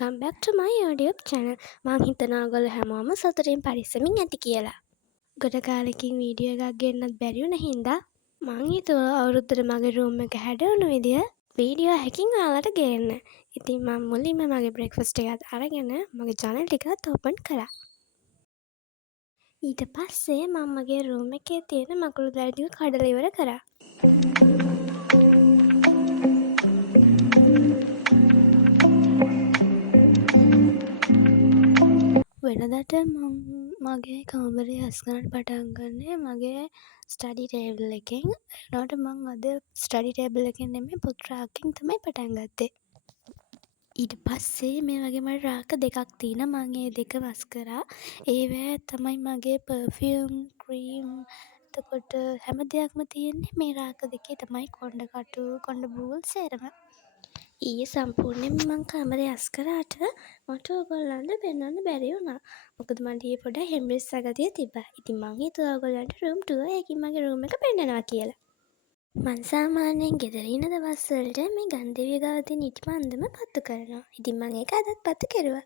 welcome back to my YouTube channel. මං හිතනවා ඔයගොල්ලෝ හැමෝම සතුටින් පරිස්සමින් ඇති කියලා. ගොඩ කාලෙකින් වීඩියෝ එකක් ගෙන්නත් බැරි වුණ හින්දා මං හිතුවා අවුරුද්දට මගේ රූම් එක හැඩවුණු විදිය වීඩියෝ එකකින් ඔයාලට ගේන්න. ඉතින් මම මුලින්ම මගේ බ්‍රෙක්ෆාස්ට් එකත් අරගෙන මගේ channel ටිකත් ඕපන් කළා. ඊට පස්සේ මම මගේ රූම් එකේ තියෙන මකුළු දැල් ටික කඩලා ඉවර කරා. වෙනදට මගේ කාමරේ අස්ගානට පටන් ගන්නේ මගේ ස්ටඩි ටේබල් එකෙන්. ඒනට මං අද ස්ටඩි ටේබල් එකෙන් නෙමෙයි පොත් රාක්කෙන් තමයි පටන් ගත්තේ. ඊට පස්සේ මේ වගේ මට රාක්ක දෙකක් තියෙනවා. මං ඒ දෙක වස් කරා. ඒවැ තමයි මගේ පර්ෆියුම්, ක්‍රීම්, එතකොට හැම දෙයක්ම තියෙන්නේ මේ රාක්ක දෙකේ තමයි. කොණ්ඩ කටු, කොණ්ඩ බූල් සේරම. ඊයේ සම්පූර්ණයෙන්ම මං කාමරේ අස් කරාට මට ඔයගොල්ලන්ට පෙන්වන්න බැරි වුණා. මොකද මට ඊයේ පොඩ්ඩක් හෙම්බිරිස් සගතිය තිබ්බා. ඉතින් මං හිතුවා ඔයගොල්ලන්ට රූම් ටුවර් එකකින් මගේ රූම් එක පෙන්නනවා කියලා. මං සාමාන්‍යයෙන් ගෙදර ඉන්න දවස් වලට මේ ගන්ධෙවිය ගාව තියෙන ඉටි පන්දම පත්තු කරනවා. ඉතින් මං ඒක අදත් පත්තු කෙරුවා.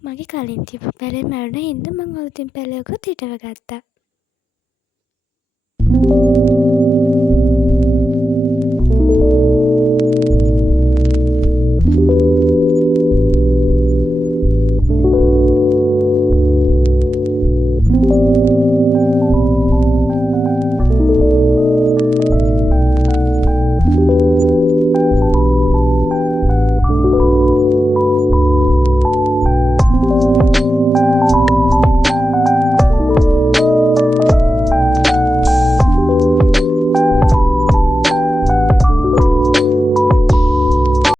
මගේ කලින් තිබ්බ පැලේ මැරුණ හින්දා මං අලුතින් පැලයකුත් හිටව ගත්තා.